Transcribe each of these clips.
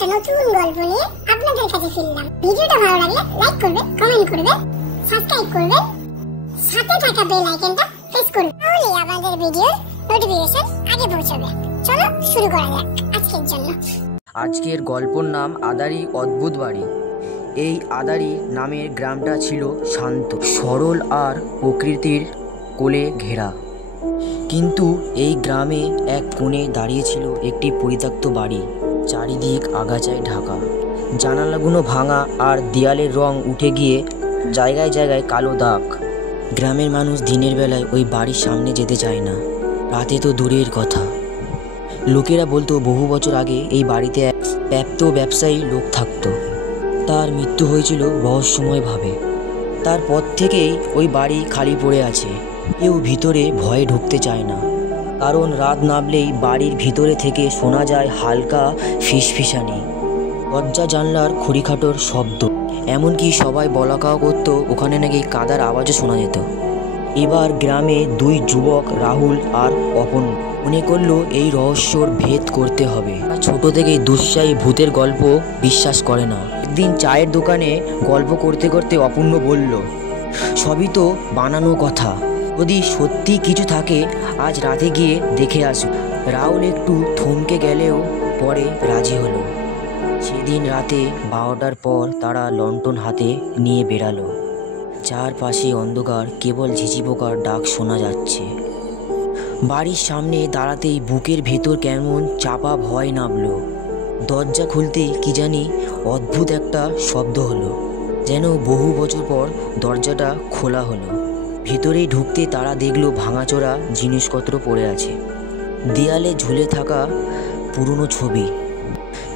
একটা নতুন গল্প নিয়ে আপনাদের কাছে ফিরলাম। ভিডিওটা ভালো লাগলে লাইক করবেন, কমেন্ট করবেন, সাবস্ক্রাইব করবেন, সাথে থাকা বেল আইকনটা প্রেস করুন, তাহলে আমাদের ভিডিওর নোটিফিকেশন আগে পৌঁছাবে। চলো শুরু করা যাক আজকের জন্য। আজকের গল্পর নাম আদারি অদ্ভুত বাড়ি। এই আদারি নামের গ্রামটা ছিল শান্ত, সরল আর প্রকৃতির কোলে ঘেরা। কিন্তু এই গ্রামে এক কোণে দাঁড়িয়েছিল একটি পরিত্যক্ত বাড়ি, চারিদিক আগাছায় ঢাকা, জানালাগুলো ভাঙা আর দেয়ালের রং উঠে গিয়ে জায়গায় জায়গায় কালো দাগ। গ্রামের মানুষ দিনের বেলায় ওই বাড়ির সামনে যেতে চায় না, রাতে তো দূরের কথা। লোকেরা বলতো বহু বছর আগে এই বাড়িতে এক প্রাপ্ত ব্যবসায়ী লোক থাকতো, তার মৃত্যু হয়েছিল রহস্যময়ভাবে। তারপর থেকেই ওই বাড়ি খালি পড়ে আছে, কেউ ভিতরে ভয়ে ঢুকতে চায় না, কারণ রাত নামলেই বাড়ির ভিতরে থেকে শোনা যায় হালকা ফিসফিসানি, দরজা জানলার খড়িখাটোর শব্দ, এমনকি সবাই বলাকাও করতো ওখানে নাকি কাদার আওয়াজও শোনা যেত। এবার গ্রামে দুই যুবক রাহুল আর অপন মনে করলো এই রহস্যর ভেদ করতে হবে। ছোট থেকেই দুঃসাহী ভূতের গল্প বিশ্বাস করে না। একদিন চায়ের দোকানে গল্প করতে করতে অপূর্ণ বলল, সবই তো বানানো কথা, যদি সত্যি কিছু থাকে আজ রাতে গিয়ে দেখে আসো। রাহুল একটু থমকে গেলেও পরে রাজি হলো। সেদিন রাতে 12টার পর তারা লণ্ঠন হাতে নিয়ে বেরালো। চারপাশে অন্ধকার, কেবল ঝিঝি পোকার ডাক শোনা যাচ্ছে। বাড়ির সামনে দাঁড়াতেই বুকের ভেতর কেমন চাপা ভয় নামলো। দরজা খুলতেই কি জানি অদ্ভুত একটা শব্দ হলো, যেন বহু বছর পর দরজাটা খোলা হলো। ভেতরেই ঢুকতে তারা দেখলো ভাঙাচোরা জিনিসপত্র পড়ে আছে, দেয়ালে ঝুলে থাকা পুরনো ছবি,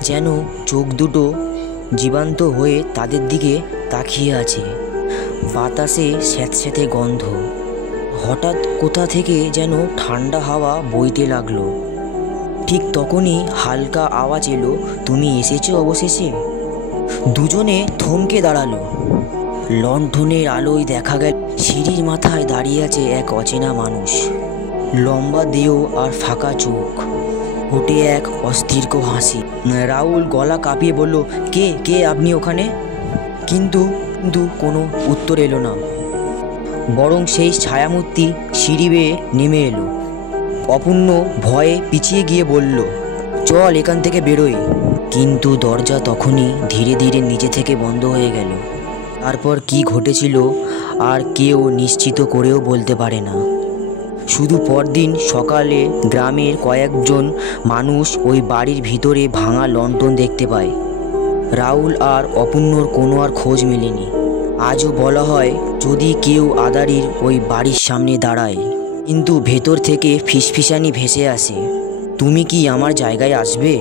যেন চোখ দুটো জীবন্ত হয়ে তাদের দিকে তাকিয়ে আছে। বাতাসে স্যাঁতস্যাঁতে গন্ধ, হঠাৎ কোথা থেকে যেন ঠান্ডা হাওয়া বইতে লাগলো। ঠিক তখনই হালকা আওয়াজ এলো, তুমি এসেছো অবশেষে। দুজনে থমকে দাঁড়ালো। লণ্ঠনের আলোয় দেখা গেল সিঁড়ির মাথায় দাঁড়িয়ে আছে এক অচেনা মানুষ, লম্বা দেহ আর ফাঁকা চোখ, ঠোঁটে এক অস্থির হাসি। রাহুল গলা কাঁপিয়ে বলল, কে কে আপনি ওখানে? কিন্তু কোনো উত্তর এলো না, বরং সেই ছায়ামূর্তি সিঁড়ি বেয়ে নেমে এলো। অপূর্ণ ভয়ে পিছিয়ে গিয়ে বলল, চল এখান থেকে বেরোই। কিন্তু দরজা তখনই ধীরে ধীরে নিজে থেকে বন্ধ হয়ে গেল। তারপর কি ঘটেছিল আর কেউ নিশ্চিত করেও বলতে পারে না। শুধু পরদিন সকালে গ্রামের কয়েকজন মানুষ ওই বাড়ির ভিতরে ভাঙা লণ্ঠন দেখতে পায়। রাহুল আর অপূর্ণর কোনো আর খোঁজ মেলেনি। আজও বলা হয়, যদি কেউ আদারির ওই বাড়ির সামনে দাঁড়ায় কিন্তু ভেতর থেকে ফিসফিসানি ভেসে আসে, তুমি কি আমার জায়গায় আসবে?